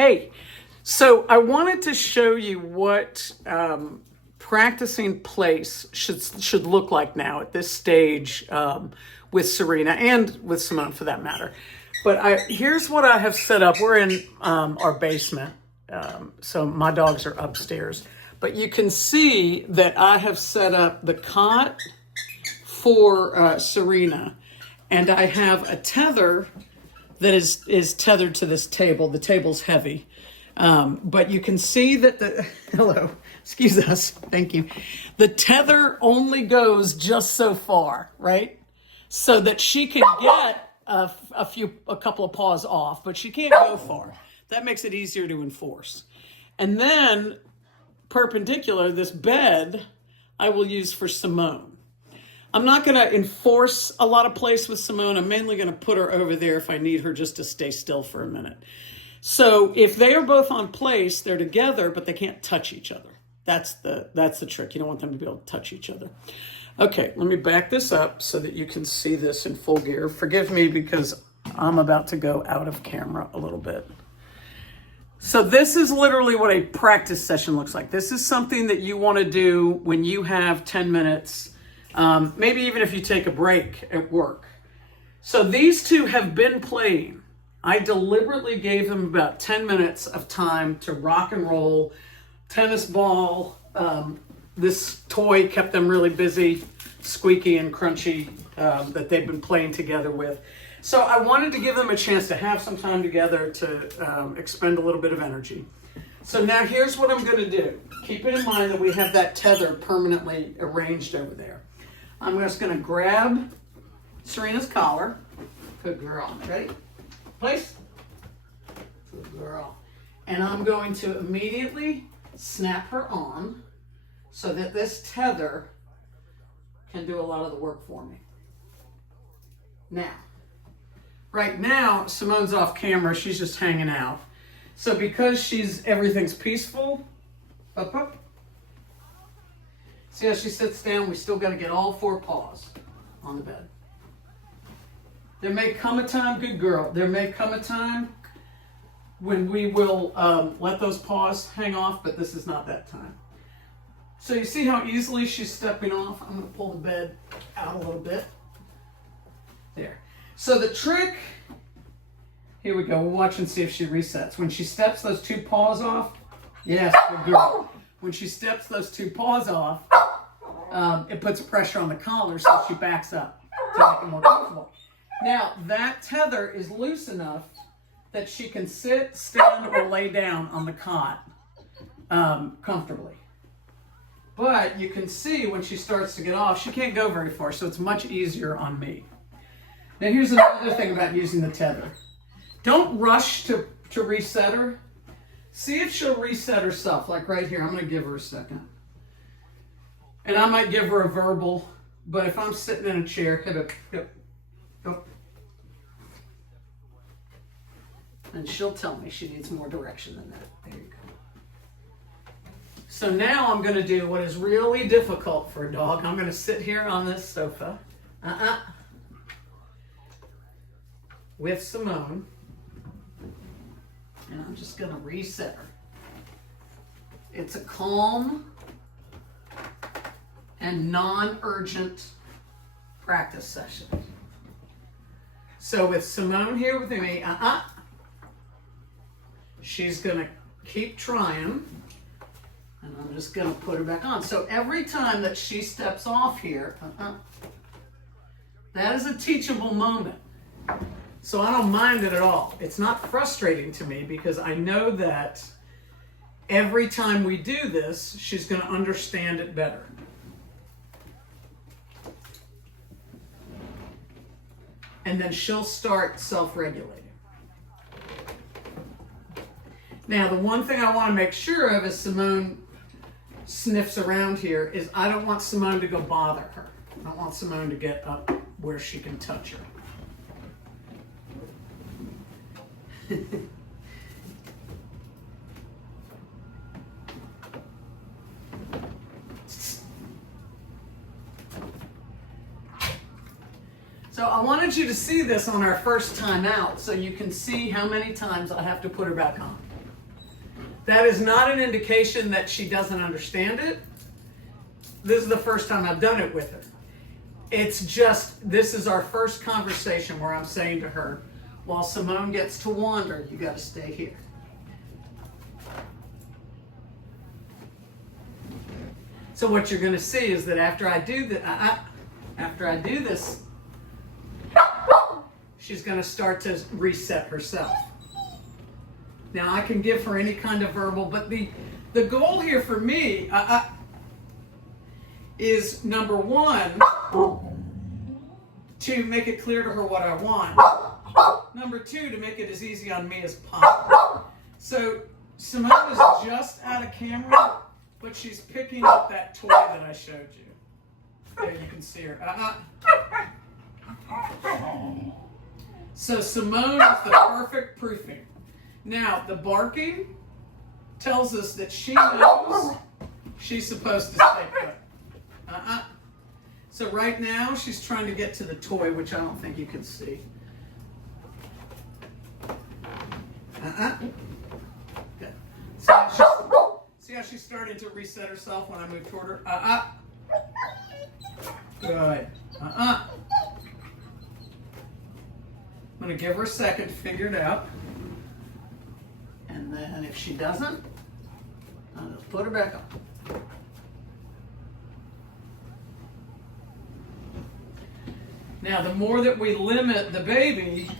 Hey, so I wanted to show you what practicing place should look like now at this stage with Serena and with Simone for that matter. But here's what I have set up. We're in our basement, so my dogs are upstairs. But you can see that I have set up the cot for Serena, and I have a tether that is tethered to this table. The table's heavy. But you can see that hello, excuse us, thank you. The tether only goes just so far, right? So that she can get a couple of paws off, but she can't go far. That makes it easier to enforce. And then perpendicular, this bed I will use for Simone. I'm not going to enforce a lot of place with Simone. I'm mainly going to put her over there if I need her just to stay still for a minute. So if they are both on place, they're together, but they can't touch each other. That's the trick. You don't want them to be able to touch each other. Okay, let me back this up so that you can see this in full gear. Forgive me because I'm about to go out of camera a little bit. So this is literally what a practice session looks like. This is something that you want to do when you have 10 minutes, maybe even if you take a break at work. So these two have been playing. I deliberately gave them about 10 minutes of time to rock and roll, tennis ball. This toy kept them really busy, squeaky and crunchy, that they've been playing together with. So I wanted to give them a chance to have some time together to expend a little bit of energy. So now here's what I'm going to do. Keeping in mind that we have that tether permanently arranged over there. I'm just going to grab Serena's collar. Good girl. Ready? Place. Good girl. And I'm going to immediately snap her on so that this tether can do a lot of the work for me. Now, right now, Simone's off camera. She's just hanging out. So because everything's peaceful, up. See how she sits down? We still got to get all four paws on the bed. There may come a time, good girl, there may come a time when we will let those paws hang off, but this is not that time. So you see how easily she's stepping off? I'm going to pull the bed out a little bit. There. So the trick, here we go, we'll watch and see if she resets. When she steps those two paws off, yes, good girl. When she steps those two paws off, it puts pressure on the collar so she backs up to make it more comfortable. Now, that tether is loose enough that she can sit, stand, or lay down on the cot comfortably. But you can see when she starts to get off, she can't go very far, so it's much easier on me. Now, here's another thing about using the tether. Don't rush to reset her. See if she'll reset herself, like right here. I'm going to give her a second. And I might give her a verbal, but if I'm sitting in a chair, hip. Go. And she'll tell me she needs more direction than that. There you go. So now I'm going to do what is really difficult for a dog. I'm going to sit here on this sofa. With Simone. And I'm just going to reset her. It's a calm and non-urgent practice session. So with Simone here with me, she's going to keep trying, and I'm just going to put her back on. So every time that she steps off here, that is a teachable moment. So I don't mind it at all. It's not frustrating to me because I know that every time we do this, she's going to understand it better. And then she'll start self-regulating. Now, the one thing I want to make sure of as Simone sniffs around here is I don't want Simone to go bother her. I don't want Simone to get up where she can touch her. So I wanted you to see this on our first time out so you can see how many times I have to put her back on. That is not an indication that she doesn't understand it. This is the first time I've done it with her. It's just, this is our first conversation where I'm saying to her, while Simone gets to wander, you got to stay here. So what you're going to see is that after I do this, she's going to start to reset herself. Now I can give her any kind of verbal, but the goal here for me is, number one, to make it clear to her what I want. Number two, to make it as easy on me as possible. So Simone is just out of camera, but she's picking up that toy that I showed you. There you can see her. So Simone is the perfect proofing. Now, the barking tells us that she knows she's supposed to stay put. So right now, she's trying to get to the toy, which I don't think you can see. Good. See how she's starting to reset herself when I move toward her? Good. I'm going to give her a second to figure it out. And then if she doesn't, I'll just put her back on. Now, the more that we limit the baby,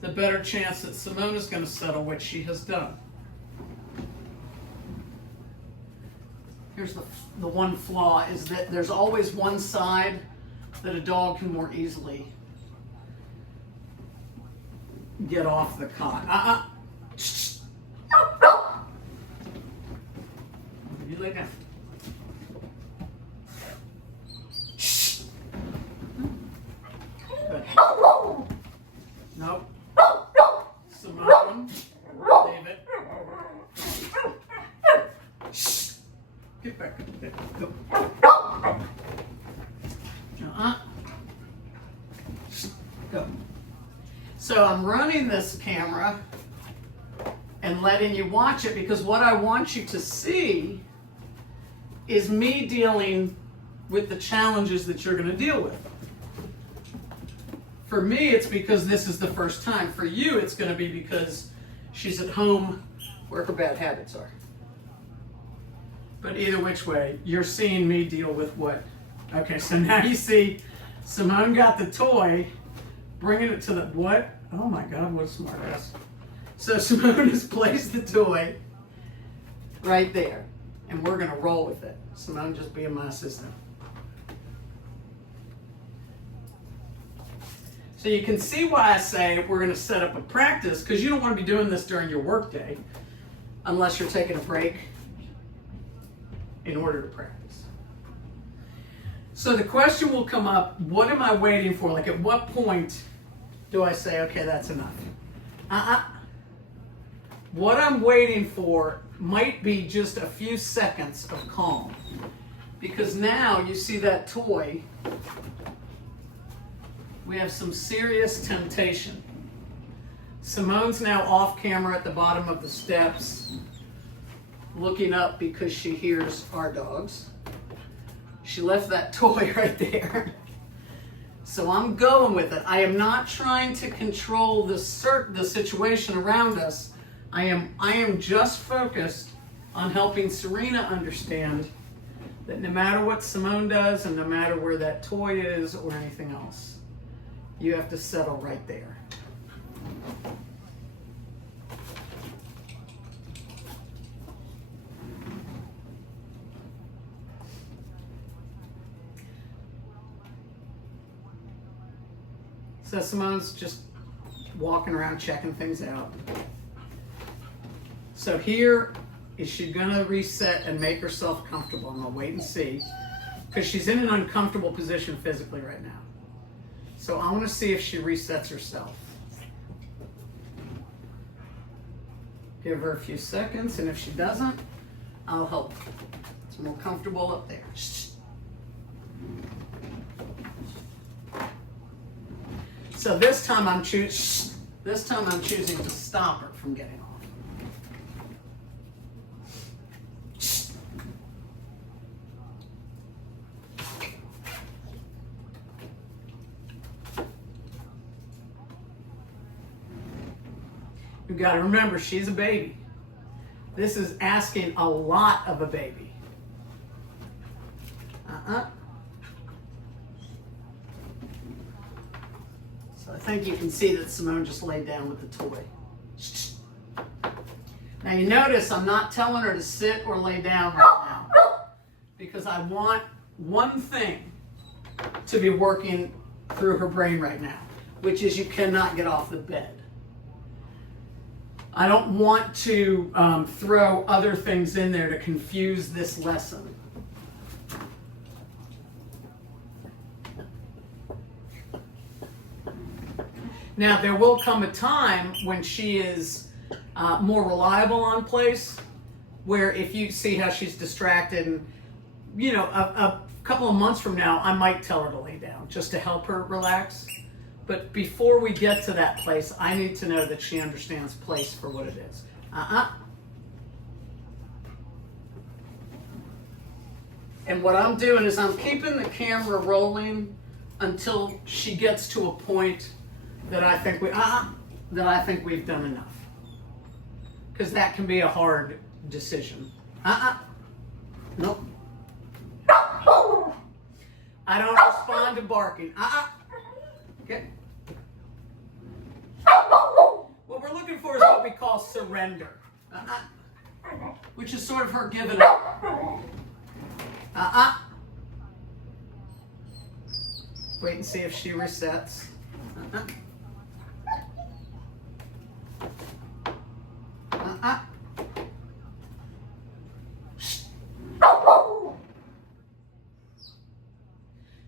the better chance that Simone is going to settle, which she has done. Here's the one flaw, is that there's always one side that a dog can more easily get off the cot. You lay down. Good. Nope. Simone, leave it. Get back. Go. Go. So I'm running this camera and letting you watch it because what I want you to see is me dealing with the challenges that you're going to deal with. For me, it's because this is the first time. For you, it's going to be because she's at home where her bad habits are. But either which way, you're seeing me deal with what? Okay, so now you see Simone got the toy, bringing it to the, what? Oh my God, what a smart ass. So Simone has placed the toy right there, and we're gonna roll with it. Simone just being my assistant. So you can see why I say we're gonna set up a practice, because you don't wanna be doing this during your work day, unless you're taking a break in order to practice. So the question will come up, what am I waiting for? Like, at what point do I say, okay, that's enough? What I'm waiting for might be just a few seconds of calm. Because now you see that toy, we have some serious temptation. Simone's now off camera at the bottom of the steps, looking up because she hears our dogs. She left that toy right there. So I'm going with it. I am not trying to control the situation around us. I am just focused on helping Serena understand that no matter what Simone does and no matter where that toy is or anything else, you have to settle right there. So Simone's just walking around checking things out. So here, is she gonna reset and make herself comfortable? I'm gonna wait and see, because she's in an uncomfortable position physically right now. So I wanna see if she resets herself. Give her a few seconds, and if she doesn't, I'll help her. It's more comfortable up there. So this time I'm choosing to stop her from getting off. You got to remember, she's a baby. This is asking a lot of a baby. So I think you can see that Simone just laid down with the toy. Now you notice I'm not telling her to sit or lay down right now, because I want one thing to be working through her brain right now, which is you cannot get off the bed. I don't want to throw other things in there to confuse this lesson. Now, there will come a time when she is more reliable on place, where if you see how she's distracted, and you know, a couple of months from now, I might tell her to lay down just to help her relax. But before we get to that place, I need to know that she understands place for what it is. And what I'm doing is I'm keeping the camera rolling until she gets to a point that I think we've done enough. Because that can be a hard decision. Nope. I don't respond to barking. Okay. What we're looking for is what we call surrender. Which is sort of her giving up. Wait and see if she resets.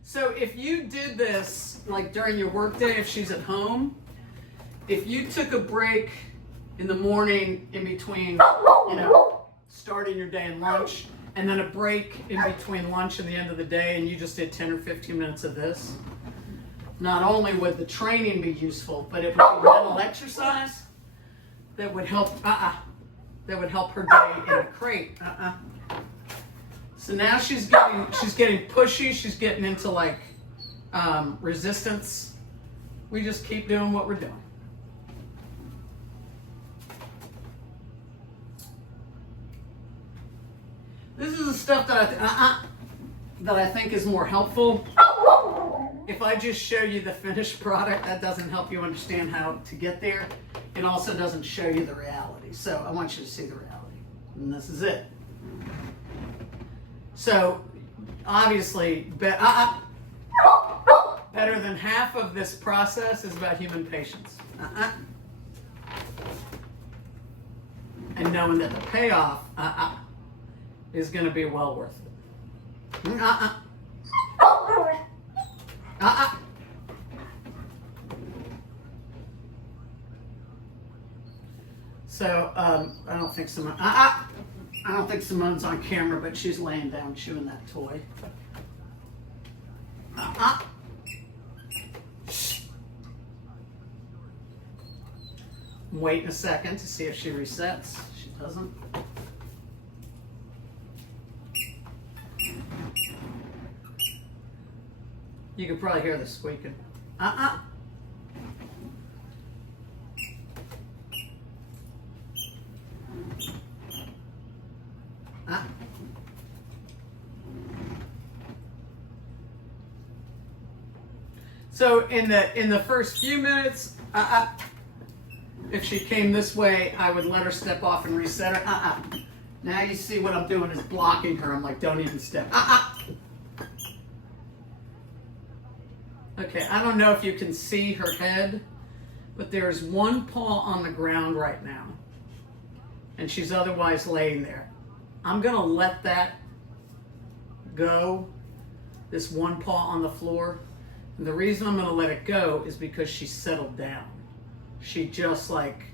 So if you did this like during your workday, if she's at home, if you took a break in the morning in between, you know, starting your day and lunch, and then a break in between lunch and the end of the day, and you just did 10 or 15 minutes of this, not only would the training be useful, but it would be mental exercise that would help her day in a crate. So now she's getting pushy, she's getting into like resistance. We just keep doing what we're doing. This is the stuff that I think is more helpful. If I just show you the finished product, that doesn't help you understand how to get there. It also doesn't show you the reality. So I want you to see the reality. And this is it. So obviously, better than half of this process is about human patience. And knowing that the payoff is going to be well worth it. So I don't think Simone's on camera, but she's laying down chewing that toy. I'm waiting a second to see if she resets. She doesn't. You can probably hear the squeaking. So in the first few minutes, if she came this way, I would let her step off and reset her. Now you see what I'm doing is blocking her. I'm like, don't even step. Okay, I don't know if you can see her head, but there's one paw on the ground right now, and she's otherwise laying there. I'm gonna let that go, this one paw on the floor. And the reason I'm gonna let it go is because she settled down. She just like,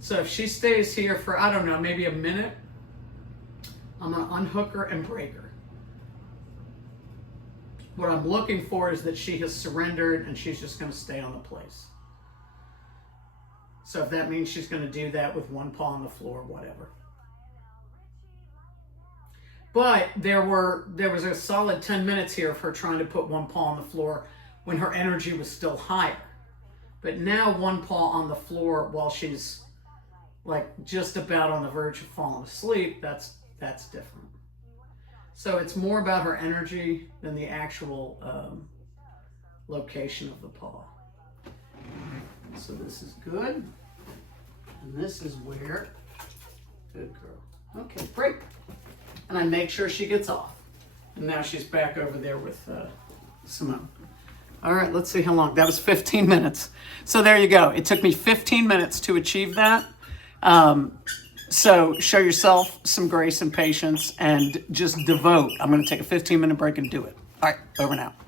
So if she stays here for, I don't know, maybe a minute, I'm gonna unhook her and break her. What I'm looking for is that she has surrendered and she's just gonna stay on the place. So if that means she's gonna do that with one paw on the floor, whatever. But there was a solid 10 minutes here of her trying to put one paw on the floor when her energy was still higher. But now one paw on the floor while she's like just about on the verge of falling asleep, that's different. So it's more about her energy than the actual location of the paw. So this is good. And this is where, good girl. Okay, break. And I make sure she gets off. And now she's back over there with Simone. All right, let's see how long. That was 15 minutes. So there you go. It took me 15 minutes to achieve that. So show yourself some grace and patience and just devote. I'm going to take a 15-minute break and do it. All right, over now.